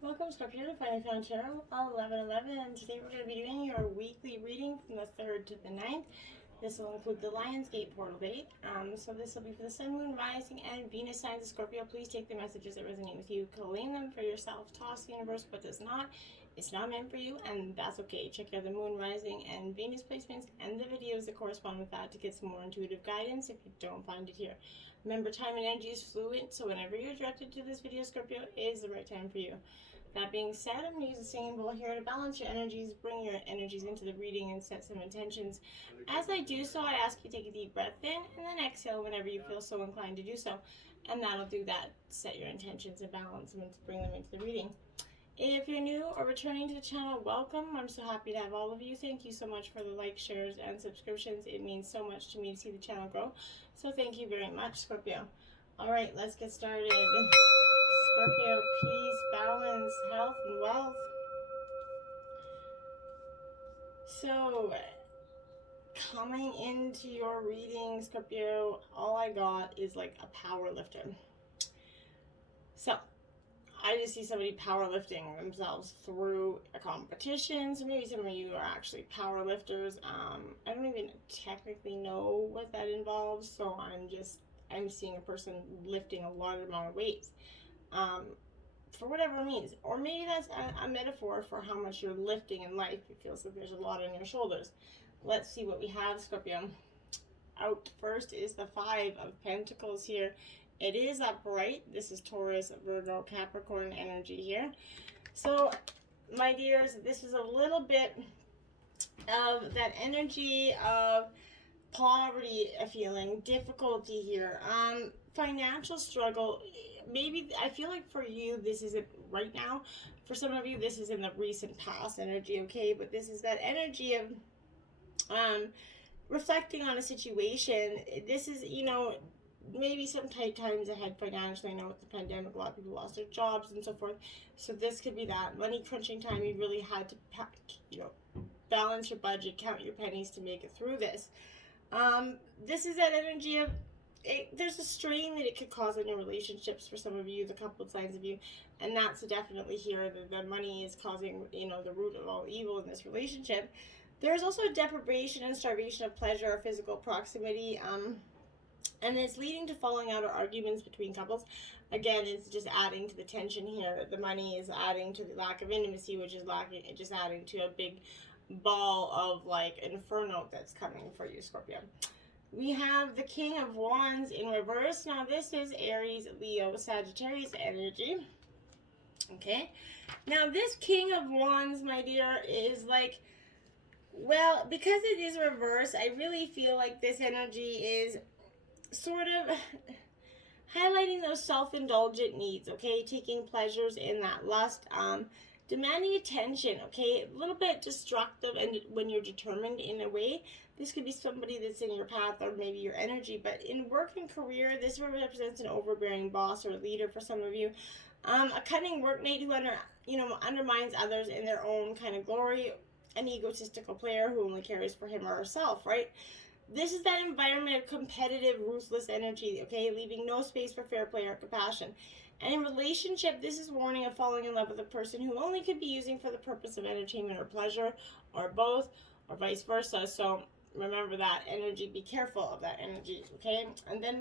Welcome, Scorpio, to Finally Found Tarot 11/11. Today we're going to be doing your weekly reading from the 3rd to the 9th. This will include the Lionsgate portal date. So this will be for the Sun, Moon, Rising, and Venus signs of Scorpio. Please take the messages that resonate with you, claim them for yourself, toss the universe what does not. It's not meant for you, and that's okay. Check out the Moon, Rising, and Venus placements and the videos that correspond with that to get some more intuitive guidance if you don't find it here. Remember, time and energy is fluid, so whenever you're directed to this video, Scorpio, is the right time for you. That being said, I'm going to use the singing bowl here to balance your energies, bring your energies into the reading, and set some intentions. As I do so, I ask you to take a deep breath in and then exhale whenever you feel so inclined to do so. And that'll do that. Set your intentions and balance them and bring them into the reading. If you're new or returning to the channel, welcome. I'm so happy to have all of you. Thank you so much for the likes, shares, and subscriptions. It means so much to me to see the channel grow. So thank you very much, Scorpio. All right, let's get started. Scorpio, peace, balance, health, and wealth. So, coming into your reading, Scorpio, all I got is like a power lifter. So, I just see somebody powerlifting themselves through a competition. So maybe some of you are actually power lifters. I don't even technically know what that involves. So I'm seeing a person lifting a large amount of weights. For whatever it means. Or maybe that's a metaphor for how much you're lifting in life. It feels like there's a lot on your shoulders. Let's see what we have, Scorpio. Out first is the 5 of Pentacles here. It is upright. This is Taurus, Virgo, Capricorn energy here. So, my dears, this is a little bit of that energy of poverty, a feeling, difficulty here. Financial struggle. Maybe, I feel like for you, this isn't right now. For some of you, this is in the recent past energy, okay? But this is that energy of reflecting on a situation. This is, maybe some tight times ahead financially. I know with the pandemic, a lot of people lost their jobs and so forth. So this could be that money crunching time. You really had to, balance your budget, count your pennies to make it through this. This is that energy of, there's a strain that it could cause on your relationships for some of you, the coupled signs of you, and that's definitely here. The money is causing, the root of all evil in this relationship. There's also deprivation and starvation of pleasure or physical proximity. And it's leading to falling out or arguments between couples. Again, it's just adding to the tension here. The money is adding to the lack of intimacy, which is just adding to a big ball of like inferno that's coming for you, Scorpio. We have the King of Wands in reverse. Now this is Aries, Leo, Sagittarius energy. Okay. Now this King of Wands, my dear, is like, well, because it is reverse, I really feel like this energy is sort of highlighting those self-indulgent needs, okay? Taking pleasures in that lust, demanding attention, okay? A little bit destructive, and when you're determined in a way, this could be somebody that's in your path or maybe your energy. But in work and career, this represents an overbearing boss or leader for some of you. A cunning workmate who undermines others in their own kind of glory. An egotistical player who only cares for him or herself, right? This is that environment of competitive, ruthless energy, okay? Leaving no space for fair play or compassion. And in relationship, this is warning of falling in love with a person who only could be using for the purpose of entertainment or pleasure, or both, or vice versa. So remember that energy. Be careful of that energy, okay? And then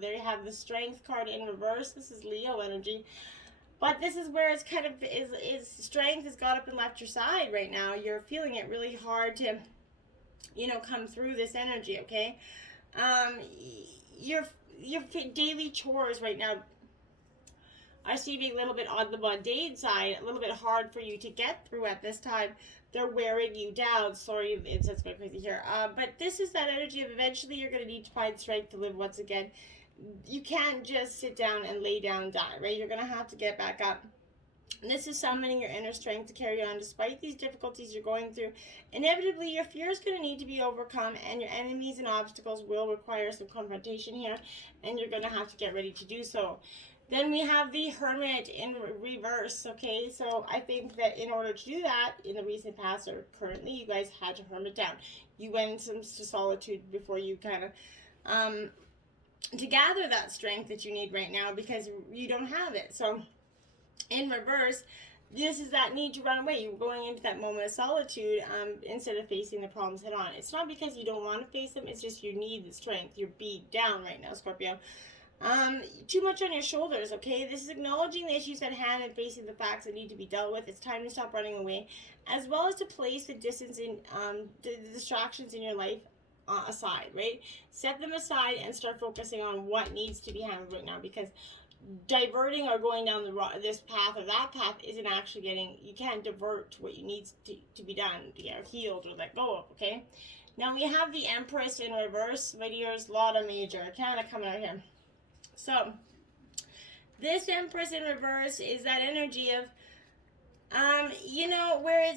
there you have the Strength card in reverse. This is Leo energy. But this is where it's kind of, is strength has got up and left your side right now. You're feeling it really hard to come through this energy, okay? Your daily chores right now are seeming a little bit on the mundane side, a little bit hard for you to get through at this time. They're wearing you down. Sorry, it's going crazy here. But this is that energy of eventually you're going to need to find strength to live once again. You can't just sit down and lay down and die, right? You're going to have to get back up. And this is summoning your inner strength to carry on despite these difficulties you're going through. Inevitably, your fear is going to need to be overcome, and your enemies and obstacles will require some confrontation here, and you're going to have to get ready to do so. Then we have the Hermit in reverse, okay? So I think that in order to do that, in the recent past or currently, you guys had to hermit down. You went into solitude before you kind of, to gather that strength that you need right now, because you don't have it. So in reverse, this is that need to run away. You're going into that moment of solitude instead of facing the problems head on. It's not because you don't want to face them. It's just you need the strength. You're beat down right now, Scorpio. Too much on your shoulders, okay? This is acknowledging the issues at hand and facing the facts that need to be dealt with. It's time to stop running away, as well as to place the distance in the distractions in your life aside, right? Set them aside and start focusing on what needs to be handled right now, because diverting or going down this path or that path isn't actually getting, you can't divert what you need to be done to get healed or let go of, okay? Now we have the Empress in reverse, my dears, lot of major kind of coming out here. So this Empress in reverse is that energy of where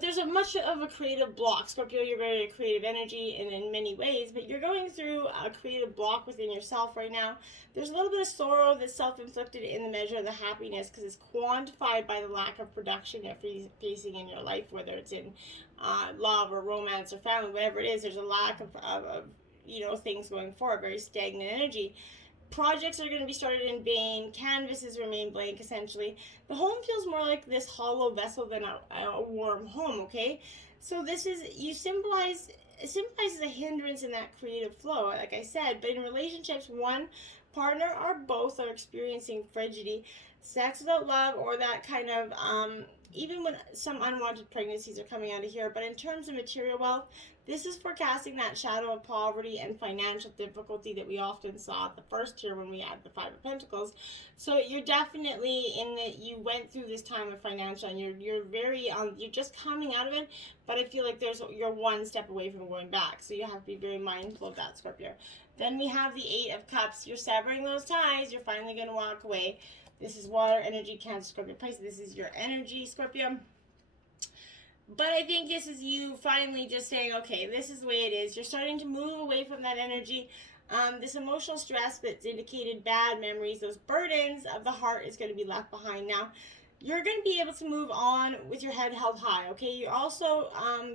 there's a much of a creative block. Scorpio, you're very creative energy and in many ways, but you're going through a creative block within yourself right now. There's a little bit of sorrow that's self-inflicted in the measure of the happiness, because it's quantified by the lack of production that you're facing in your life, whether it's in love or romance or family, whatever it is. There's a lack of things going forward, very stagnant energy. Projects are going to be started in vain. Canvases remain blank, essentially. The home feels more like this hollow vessel than a warm home, okay? So this is, it symbolizes a hindrance in that creative flow, like I said. But in relationships, one partner or both are experiencing frigidity, sex without love, or that kind of, even when some unwanted pregnancies are coming out of here. But in terms of material wealth, this is forecasting that shadow of poverty and financial difficulty that we often saw at the first tier when we had the Five of Pentacles. So you're definitely you went through this time of financial, and you're very you're just coming out of it. But I feel like you're one step away from going back. So you have to be very mindful of that, Scorpio. Then we have the Eight of Cups. You're severing those ties. You're finally going to walk away. This is water energy, Cancer, Scorpio, Pisces. This is your energy, Scorpio. But I think this is you finally just saying, okay, this is the way it is. You're starting to move away from that energy. This emotional stress that's indicated bad memories, those burdens of the heart is going to be left behind. Now, you're going to be able to move on with your head held high, okay? You're also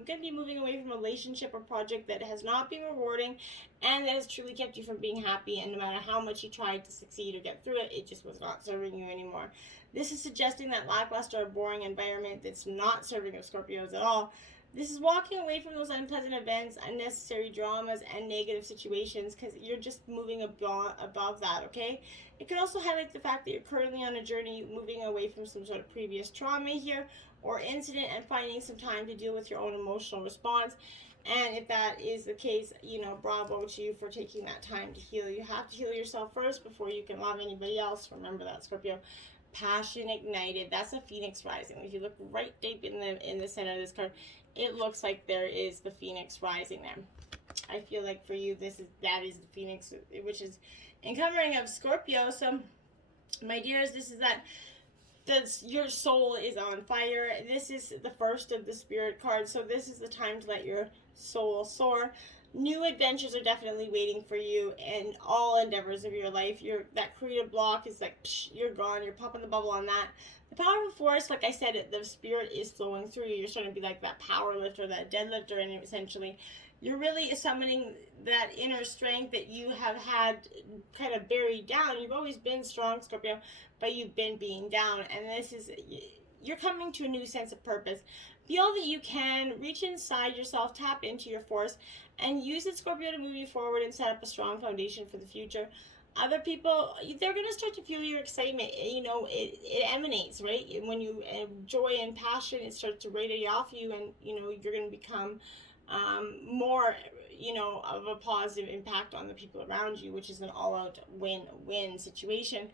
going to be moving away from a relationship or project that has not been rewarding and that has truly kept you from being happy. And no matter how much you tried to succeed or get through it, it just was not serving you anymore. This is suggesting that lackluster or boring environment that's not serving of Scorpios at all. This is walking away from those unpleasant events, unnecessary dramas, and negative situations, because you're just moving above that, okay? It could also highlight the fact that you're currently on a journey moving away from some sort of previous trauma here or incident and finding some time to deal with your own emotional response. And if that is the case, bravo to you for taking that time to heal. You have to heal yourself first before you can love anybody else. Remember that, Scorpio. Passion ignited. That's a phoenix rising. If you look right deep in the center of this card, it looks like there is the phoenix rising there. I feel like for you, that is the phoenix, which is encumbering of Scorpio. So, my dears, this is that's your soul is on fire. This is the first of the spirit cards. So this is the time to let your soul soar. New adventures are definitely waiting for you in all endeavors of your life. That creative block is like, psh, you're gone. You're popping the bubble on that. The powerful force, like I said, the spirit is flowing through you. You're starting to be like that power lifter, that deadlifter, and essentially you're really summoning that inner strength that you have had kind of buried down. You've always been strong, Scorpio, but you've been being down. And you're coming to a new sense of purpose. Be all that you can. Reach inside yourself. Tap into your force. And use it, Scorpio, to move you forward and set up a strong foundation for the future. Other people, they're going to start to feel your excitement. It emanates, right? When you joy and passion, it starts to radiate off you, and, you're going to become more, of a positive impact on the people around you, which is an all-out win-win situation.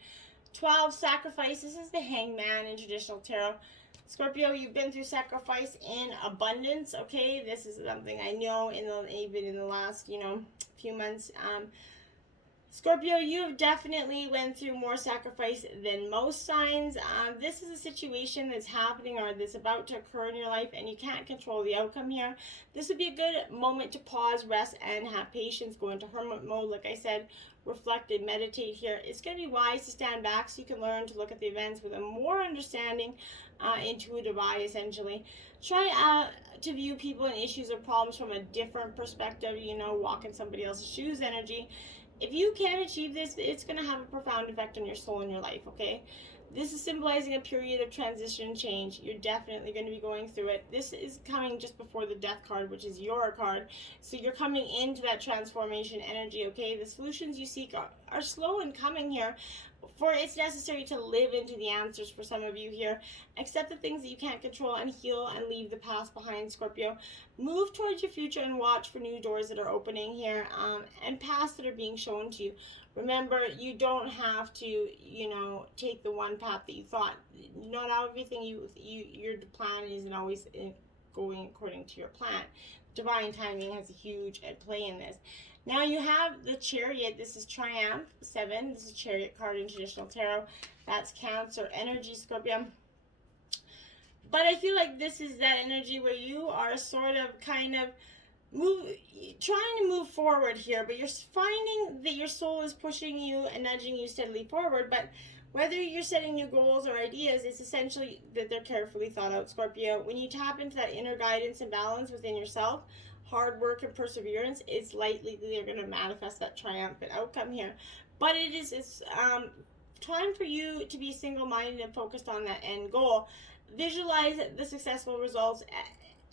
12, sacrifice. This is the Hangman in traditional tarot. Scorpio, you've been through sacrifice in abundance, okay? This is something I know even in the last, few months. Scorpio, you have definitely went through more sacrifice than most signs. This is a situation that's happening or that's about to occur in your life, and you can't control the outcome here. This would be a good moment to pause, rest, and have patience. Go into hermit mode, like I said. Reflect and meditate here. It's going to be wise to stand back so you can learn to look at the events with a more understanding, intuitive eye, essentially. Try to view people and issues or problems from a different perspective, walk in somebody else's shoes energy. If you can achieve this, it's going to have a profound effect on your soul and your life, okay? This is symbolizing a period of transition and change. You're definitely going to be going through it. This is coming just before the death card, which is your card. So you're coming into that transformation energy, okay? The solutions you seek are slow in coming here, for it's necessary to live into the answers for some of you here. Accept the things that you can't control and heal and leave the past behind, Scorpio. Move towards your future and watch for new doors that are opening here, and paths that are being shown to you. Remember, you don't have to, take the one path that you thought. Not everything your plan isn't always going according to your plan. Divine timing has a huge play in this. Now you have the Chariot. This is Triumph 7. This is Chariot card in traditional tarot. That's Cancer energy, Scorpio. But I feel like this is that energy where you are sort of kind of trying to move forward here, but you're finding that your soul is pushing you and nudging you steadily forward. But whether you're setting new goals or ideas, it's essentially that they're carefully thought out, Scorpio. When you tap into that inner guidance and balance within yourself, hard work and perseverance, it's likely they're going to manifest that triumphant outcome here. But it's time for you to be single-minded and focused on that end goal. Visualize the successful results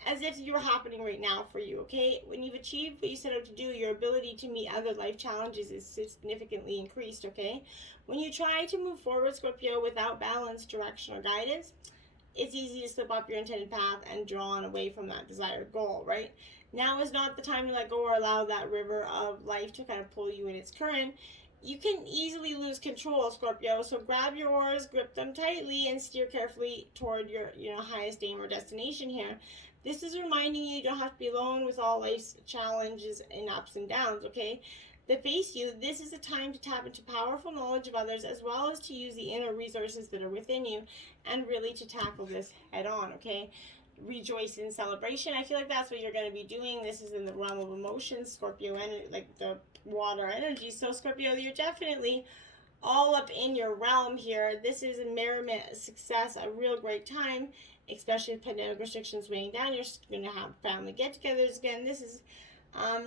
as if you were happening right now for you, okay? When you've achieved what you set out to do, your ability to meet other life challenges is significantly increased, okay? When you try to move forward, Scorpio, without balance, direction, or guidance, it's easy to slip off your intended path and draw away from that desired goal, right? Now is not the time to let go or allow that river of life to kind of pull you in its current. You can easily lose control, Scorpio, so grab your oars, grip them tightly, and steer carefully toward your highest aim or destination here. This is reminding you don't have to be alone with all life's challenges and ups and downs, okay? That face you, this is a time to tap into powerful knowledge of others, as well as to use the inner resources that are within you, and really to tackle this head on, okay? Rejoice in celebration. I feel like that's what you're going to be doing. This is in the realm of emotions, Scorpio, and like the water energy. So Scorpio, you're definitely all up in your realm here. This is a merriment, a success, a real great time, especially with pandemic restrictions weighing down. You're going to have family get-togethers again. This is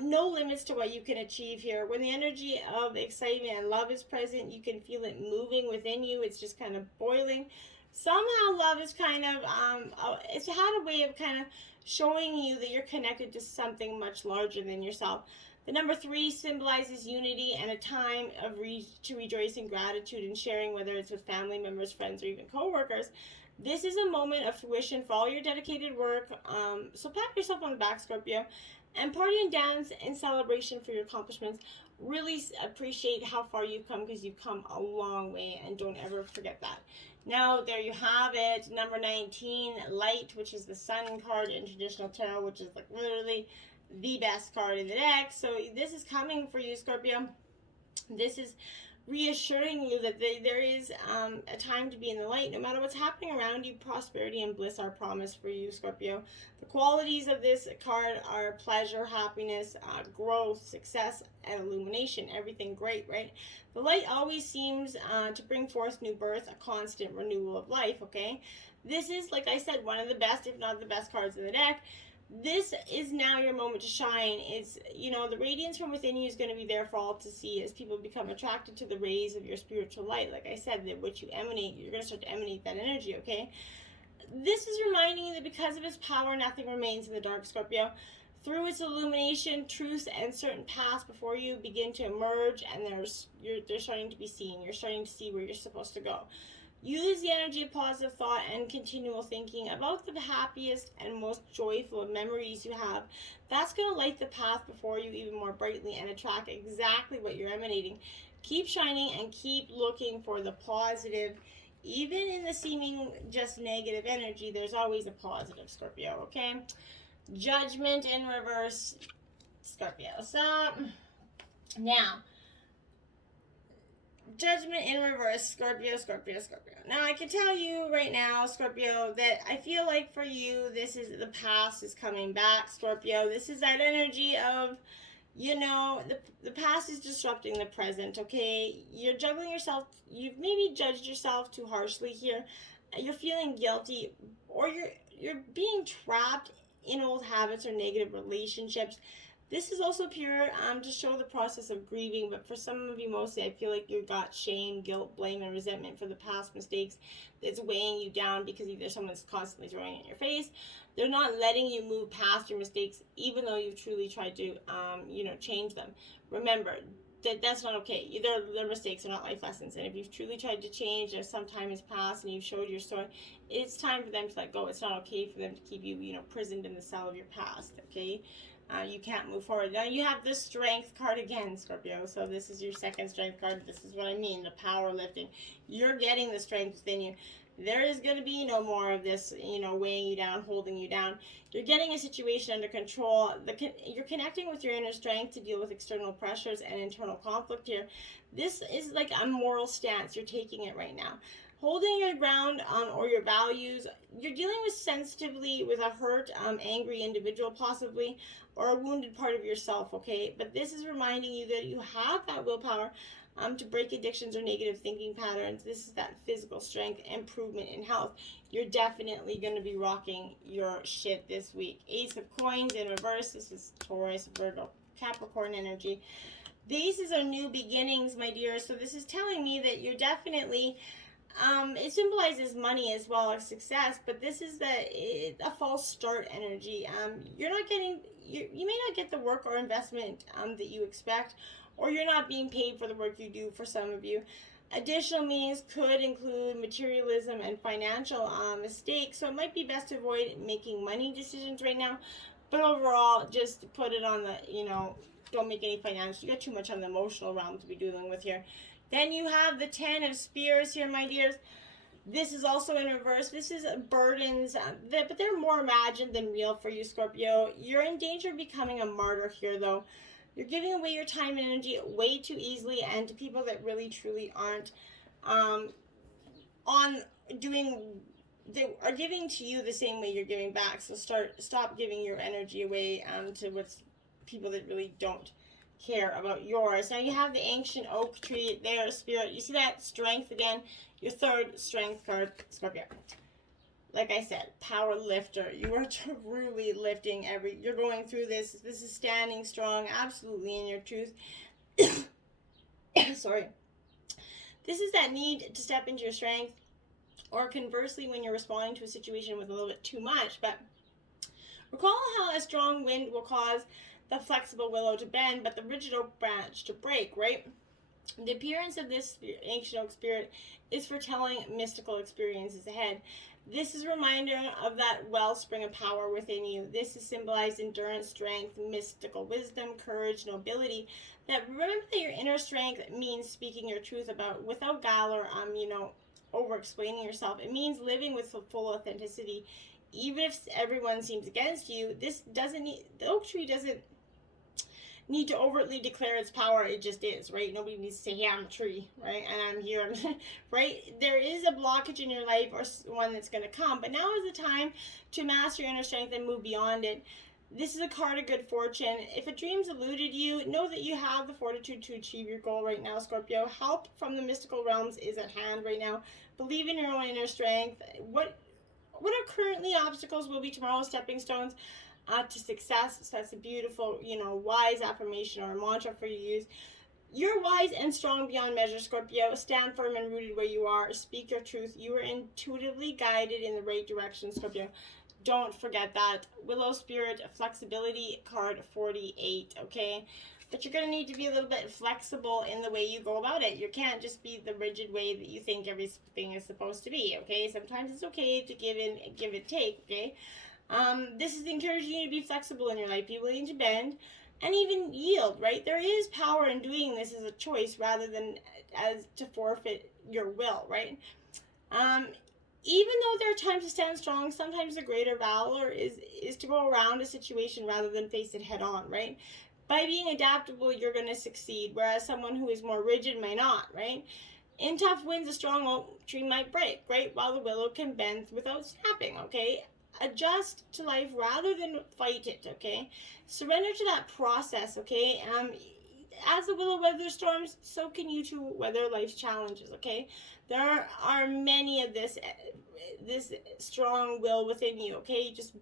no limits to what you can achieve here. When the energy of excitement and love is present, you can feel it moving within you. It's just kind of boiling. Somehow love is kind of, it's had a way of kind of showing you that you're connected to something much larger than yourself. The number 3 symbolizes unity and a time of to rejoice in gratitude and sharing, whether it's with family members, friends, or even co-workers. This is a moment of fruition for all your dedicated work. So pat yourself on the back, Scorpio, and party and dance in celebration for your accomplishments. Really appreciate how far you've come, because you've come a long way, and don't ever forget that. Now, there you have it. Number 19, Light, which is the Sun card in traditional tarot, which is like literally the best card in the deck. So this is coming for you, Scorpio. This is reassuring you that there is a time to be in the light. No matter what's happening around you, prosperity and bliss are promised for you, Scorpio. The qualities of this card are pleasure, happiness, growth, success, and illumination. Everything great, right? The light always seems to bring forth new birth, a constant renewal of life, okay? This is, like I said, one of the best, if not the best cards in the deck. This is now your moment to shine. It's, the radiance from within you is going to be there for all to see as people become attracted to the rays of your spiritual light. Like I said, that what you emanate, you're going to start to emanate that energy, okay? This is reminding you that because of its power, nothing remains in the dark, Scorpio. Through its illumination, truths and certain paths before you begin to emerge, and they're starting to be seen. You're starting to see where you're supposed to go. Use the energy of positive thought and continual thinking about the happiest and most joyful of memories you have. That's going to light the path before you even more brightly and attract exactly what you're emanating. Keep shining and keep looking for the positive. Even in the seeming just negative energy, there's always a positive, Scorpio, okay? Judgment in reverse, Scorpio. So, now, Judgment in reverse, Scorpio, Scorpio, Scorpio. Now, I can tell you right now, Scorpio, that I feel like for you, this is the past is coming back, Scorpio. This is that energy of, the past is disrupting the present, okay? You're juggling yourself. You've maybe judged yourself too harshly here. You're feeling guilty, or you're being trapped in old habits or negative relationships. This is also pure to show the process of grieving, but for some of you mostly, I feel like you've got shame, guilt, blame, and resentment for the past mistakes that's weighing you down because either someone's constantly throwing it in your face, they're not letting you move past your mistakes, even though you've truly tried to, change them. Remember, that's not okay. They're mistakes, they're not life lessons. And if you've truly tried to change, or some time has passed and you've showed your story, it's time for them to let go. It's not okay for them to keep you, prisoned in the cell of your past, okay? You can't move forward. Now you have the Strength card again, Scorpio. So this is your second Strength card. This is what I mean, the power lifting. You're getting the strength within you. There is going to be no more of this, weighing you down, holding you down. You're getting a situation under control. You're connecting with your inner strength to deal with external pressures and internal conflict here. This is like a moral stance. You're taking it right now. Holding your ground or your values. You're dealing with sensitively with a hurt, angry individual possibly, or a wounded part of yourself, okay? But this is reminding you that you have that willpower to break addictions or negative thinking patterns. This is that physical strength, improvement in health. You're definitely going to be rocking your shit this week. Ace of Coins in reverse. This is Taurus, Virgo, Capricorn energy. These are new beginnings, my dear. So this is telling me that you're definitely... it symbolizes money as well as success, but this is a false start energy. You're not getting, you may not get the work or investment that you expect, or you're not being paid for the work you do for some of you. Additional means could include materialism and financial mistakes, so it might be best to avoid making money decisions right now, but overall, just put it on the, don't make any financial, you got too much on the emotional realm to be dealing with here. Then you have the 10 of Spears here, my dears. This is also in reverse. This is burdens, but they're more imagined than real for you, Scorpio. You're in danger of becoming a martyr here, though. You're giving away your time and energy way too easily and to people that really, truly aren't they are giving to you the same way you're giving back. So stop giving your energy away to what's people that really don't care about yours. Now you have the ancient oak tree there, Spirit. You see that strength again? Your third strength card, Scorpio. Like I said, power lifter. You are truly lifting you're going through this. This is standing strong, absolutely in your truth. Sorry. This is that need to step into your strength, or conversely, when you're responding to a situation with a little bit too much. But recall how a strong wind will cause the flexible willow to bend, but the rigid oak branch to break, right? The appearance of this ancient oak spirit is foretelling mystical experiences ahead. This is a reminder of that wellspring of power within you. This is symbolized endurance, strength, mystical wisdom, courage, nobility. That remember that your inner strength means speaking your truth without guile or over explaining yourself. It means living with full authenticity, even if everyone seems against you. The oak tree doesn't need to overtly declare its power. It just is, right? Nobody needs to say, hey, I'm a tree, right? And I'm here, right? There is a blockage in your life or one that's going to come, but now is the time to master your inner strength and move beyond it. This is a card of good fortune. If a dream's eluded you, know that you have the fortitude to achieve your goal right now, Scorpio. Help from the mystical realms is at hand right now. Believe in your own inner strength. What are currently obstacles will be tomorrow's stepping stones to success. So that's a beautiful, wise affirmation or a mantra for you to use. You're wise and strong beyond measure, Scorpio. Stand firm and rooted where you are. Speak your truth. You are intuitively guided in the right direction, Scorpio. Don't forget that. Willow Spirit, flexibility, card 48, okay? But you're going to need to be a little bit flexible in the way you go about it. You can't just be the rigid way that you think everything is supposed to be, okay? Sometimes it's okay to give and take, okay? This is encouraging you to be flexible in your life, be willing to bend, and even yield, right? There is power in doing this as a choice rather than as to forfeit your will, right? Even though there are times to stand strong, sometimes the greater valor is to go around a situation rather than face it head on, right? By being adaptable, you're going to succeed, whereas someone who is more rigid may not, right? In tough winds, a strong oak tree might break, right? While the willow can bend without snapping, okay? Adjust to life rather than fight it, okay? Surrender to that process, okay? As the willow weathers storms, so can you too weather life's challenges, okay? There are many of this strong will within you, okay? Just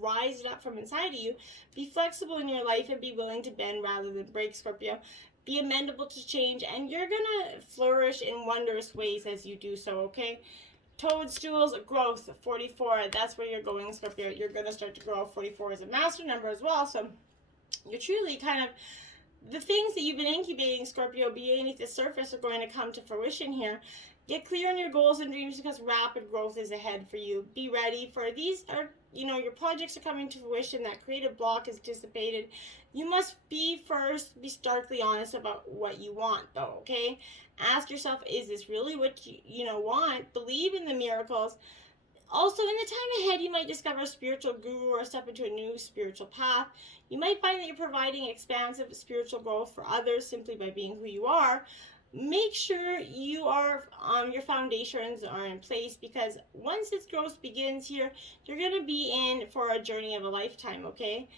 rise it up from inside of you. Be flexible in your life and be willing to bend rather than break, Scorpio. Be amendable to change, and you're gonna flourish in wondrous ways as you do so, okay? Toadstools, growth, 44. That's where you're going, Scorpio. You're gonna start to grow. 44 is a master number as well, so you're truly kind of, the things that you've been incubating, Scorpio, beneath the surface are going to come to fruition here. Get clear on your goals and dreams because rapid growth is ahead for you. Be ready for these are, your projects are coming to fruition. That creative block is dissipated. You must be starkly honest about what you want, though, okay? Ask yourself, is this really what you want? Believe in the miracles. Also, in the time ahead, you might discover a spiritual guru or step into a new spiritual path. You might find that you're providing expansive spiritual growth for others simply by being who you are. Make sure your foundations are in place, because once this growth begins here, you're going to be in for a journey of a lifetime, okay?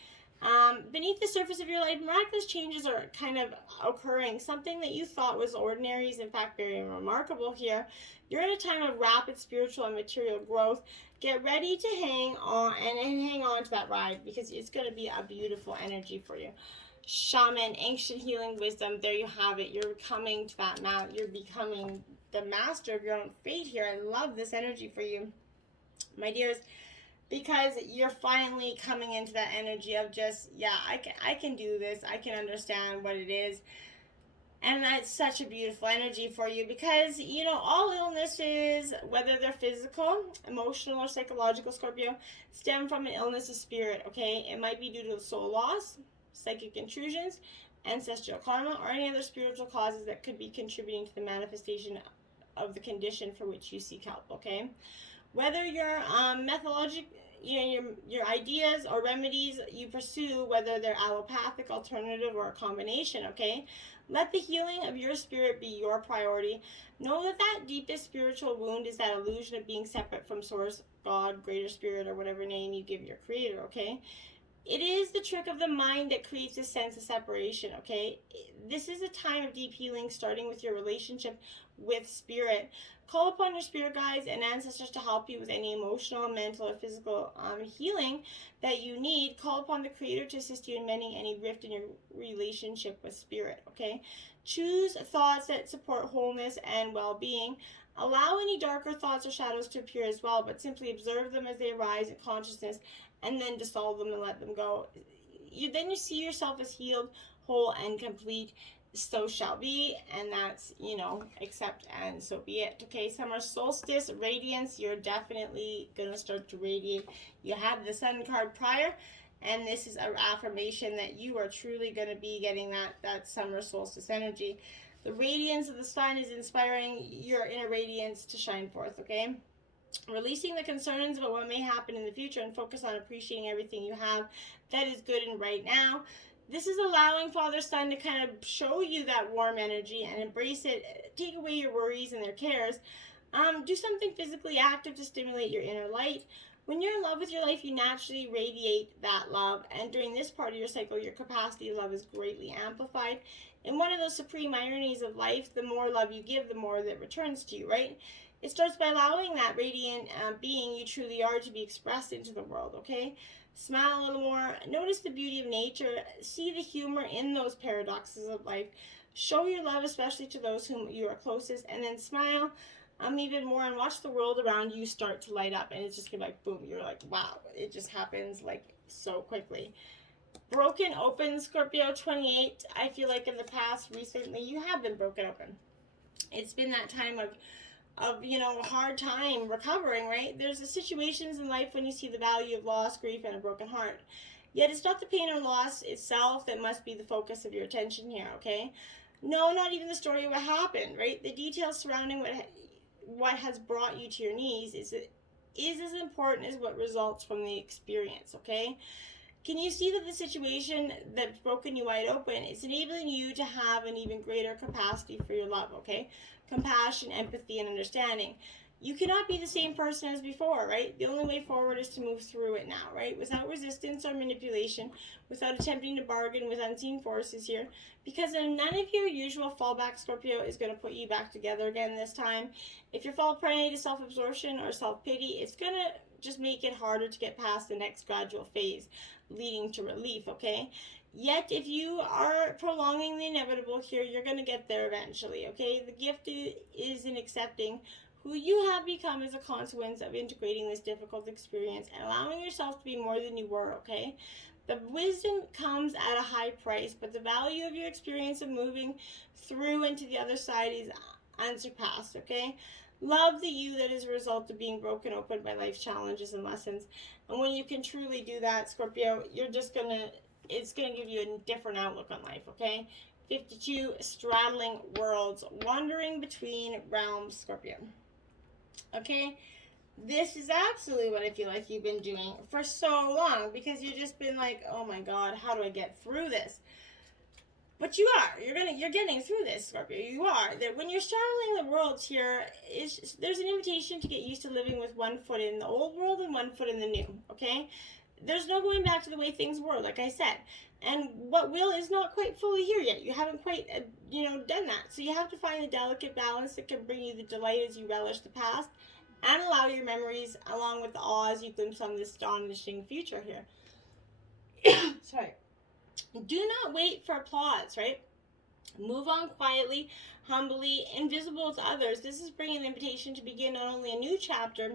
Beneath the surface of your life, miraculous changes are kind of occurring. Something that you thought was ordinary is in fact very remarkable here. You're in a time of rapid spiritual and material growth. Get ready to hang on and hang on to that ride, because it's going to be a beautiful energy for you. Shaman, ancient healing wisdom, there you have it. You're coming to that mount. You're becoming the master of your own fate here. I love this energy for you, my dears, because you're finally coming into that energy of just, yeah, I can do this. I can understand what it is. And that's such a beautiful energy for you, because, all illnesses, whether they're physical, emotional, or psychological, Scorpio, stem from an illness of spirit, okay? It might be due to soul loss, psychic intrusions, ancestral karma, or any other spiritual causes that could be contributing to the manifestation of the condition for which you seek help, okay? Whether your methodologic, your ideas or remedies you pursue, whether they're allopathic, alternative, or a combination, okay? Let the healing of your spirit be your priority. Know that that deepest spiritual wound is that illusion of being separate from source, God, greater spirit, or whatever name you give your creator, okay? It is the trick of the mind that creates a sense of separation, okay? This is a time of deep healing, starting with your relationship with spirit. Call upon your spirit guides and ancestors to help you with any emotional, mental, or physical healing that you need. Call upon the Creator to assist you in mending any rift in your relationship with spirit, okay? Choose thoughts that support wholeness and well-being. Allow any darker thoughts or shadows to appear as well, but simply observe them as they arise in consciousness and then dissolve them and let them go. Then you see yourself as healed, whole, and complete. So shall be, and that's, accept, and so be it. Okay, summer solstice, radiance, you're definitely going to start to radiate. You had the sun card prior, and this is an affirmation that you are truly going to be getting that summer solstice energy. The radiance of the sun is inspiring your inner radiance to shine forth, okay? Releasing the concerns about what may happen in the future and focus on appreciating everything you have that is good and right now. This is allowing Father Sun to kind of show you that warm energy and embrace it. Take away your worries and their cares. Do something physically active to stimulate your inner light. When you're in love with your life, you naturally radiate that love. And during this part of your cycle, your capacity of love is greatly amplified. In one of those supreme ironies of life, the more love you give, the more that returns to you, right? It starts by allowing that radiant being you truly are to be expressed into the world, okay? Smile a little more. Notice the beauty of nature. See the humor in those paradoxes of life. Show your love, especially to those whom you are closest, and then smile even more and watch the world around you start to light up. And it's just gonna be like, boom, you're like, wow, it just happens like so quickly. Broken open, Scorpio 28. I feel like in the past, recently, you have been broken open. It's been that time of hard time recovering, right? There's the situations in life when you see the value of loss, grief, and a broken heart. Yet it's not the pain or loss itself that must be the focus of your attention here, okay? No, not even the story of what happened, right? The details surrounding what has brought you to your knees is as important as what results from the experience, okay? Can you see that the situation that's broken you wide open is enabling you to have an even greater capacity for your love, okay? Compassion, empathy, and understanding. you cannot be the same person as before, right? The only way forward is to move through it now, right? Without resistance or manipulation, without attempting to bargain with unseen forces here, because none of your usual fallback, Scorpio, is going to put you back together again this time. If you fall prey to self-absorption or self-pity, it's going to just make it harder to get past the next gradual phase, leading to relief, okay? Yet, if you are prolonging the inevitable here, you're going to get there eventually, okay? The gift is in accepting who you have become as a consequence of integrating this difficult experience and allowing yourself to be more than you were, okay? The wisdom comes at a high price, but the value of your experience of moving through into the other side is unsurpassed, okay? Love the you that is a result of being broken open by life's challenges and lessons. And when you can truly do that, Scorpio, it's going to give you a different outlook on life, okay? 52, straddling worlds, wandering between realms, Scorpio. Okay? This is absolutely what I feel like you've been doing for so long, because you've just been like, oh my God, how do I get through this? But you are. You're getting through this, Scorpio. You are. That when you're straddling the worlds here, there's an invitation to get used to living with one foot in the old world and one foot in the new, okay? There's no going back to the way things were, like I said. And what will is not quite fully here yet. You haven't quite, done that. So you have to find the delicate balance that can bring you the delight as you relish the past and allow your memories, along with the awe as you glimpse on this astonishing future here. Sorry. Do not wait for applause, right? Move on quietly, humbly, invisible to others. This is bringing an invitation to begin not only a new chapter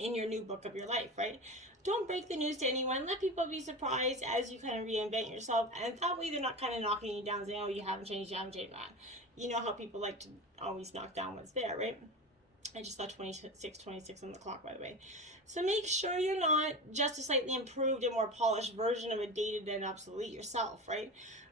in your new book of your life, right? Don't break the news to anyone. Let people be surprised as you kind of reinvent yourself. And that way they're not kind of knocking you down saying, oh, you haven't changed that. You know how people like to always knock down what's there, right? I just saw 26 on the clock, by the way. So make sure you're not just a slightly improved and more polished version of a dated and obsolete yourself, right?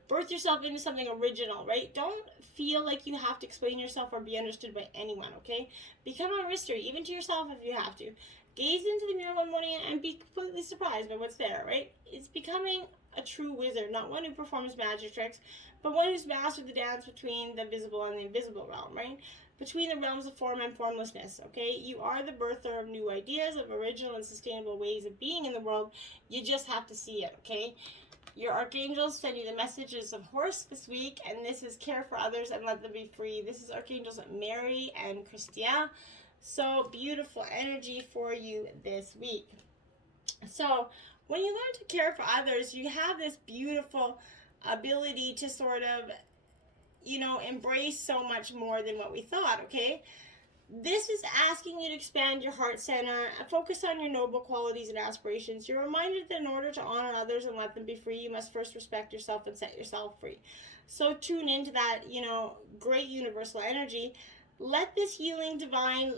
Birth yourself into something original, right? Don't feel like you have to explain yourself or be understood by anyone, okay? Become a mystery, even to yourself if you have to. Gaze into the mirror one morning and be completely surprised by what's there, right? It's becoming a true wizard, not one who performs magic tricks, but one who's mastered the dance between the visible and the invisible realm, right? Between the realms of form and formlessness, okay? You are the birther of new ideas, of original and sustainable ways of being in the world. You just have to see it, okay? Your archangels send you the messages of Horse this week, and this is care for others and let them be free. This is archangels Mary and Christian. So beautiful energy for you this week. So when you learn to care for others, you have this beautiful ability to sort of, embrace so much more than what we thought, okay? This is asking you to expand your heart center, focus on your noble qualities and aspirations. You're reminded that in order to honor others and let them be free, you must first respect yourself and set yourself free. So tune into that, great universal energy. Let this healing divine,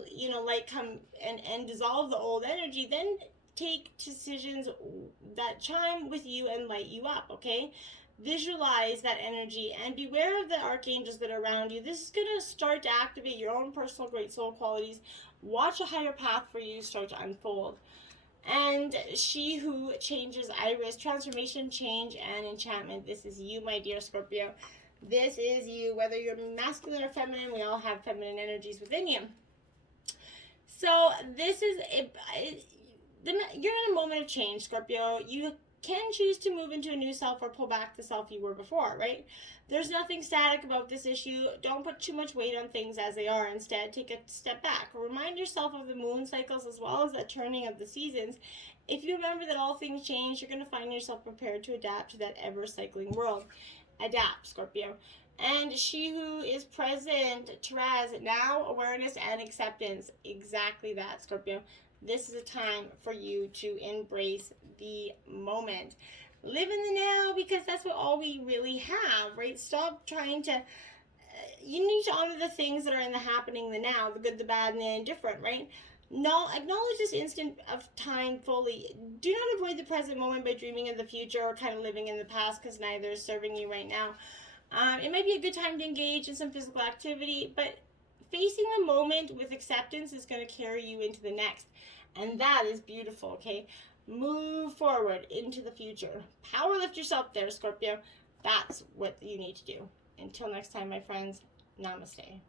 light come and dissolve the old energy. Then take decisions that chime with you and light you up, okay? Visualize that energy and beware of the archangels that are around you. This is going to start to activate your own personal great soul qualities. Watch a higher path for you start to unfold. And she who changes Iris, transformation, change, and enchantment. This is you, my dear Scorpio. This is you. Whether you're masculine or feminine, we all have feminine energies within you. So this is you're in a moment of change, Scorpio. You can choose to move into a new self or pull back the self you were before, right? There's nothing static about this issue. Don't put too much weight on things as they are. Instead, take a step back. Remind yourself of the moon cycles as well as the turning of the seasons. If you remember that all things change, you're going to find yourself prepared to adapt to that ever-cycling world. Adapt, Scorpio. And she who is present, Therese, now awareness and acceptance. Exactly that, Scorpio. This is a time for you to embrace the moment. Live in the now, because that's what all we really have, right? Stop trying to, you need to honor the things that are in the happening, the now, the good, the bad, and the indifferent, right? No, acknowledge this instant of time fully. Do not avoid the present moment by dreaming of the future or kind of living in the past, because neither is serving you right now. It might be a good time to engage in some physical activity, but facing the moment with acceptance is going to carry you into the next. And that is beautiful, okay? Move forward into the future. Power lift yourself there, Scorpio. That's what you need to do. Until next time, my friends, namaste.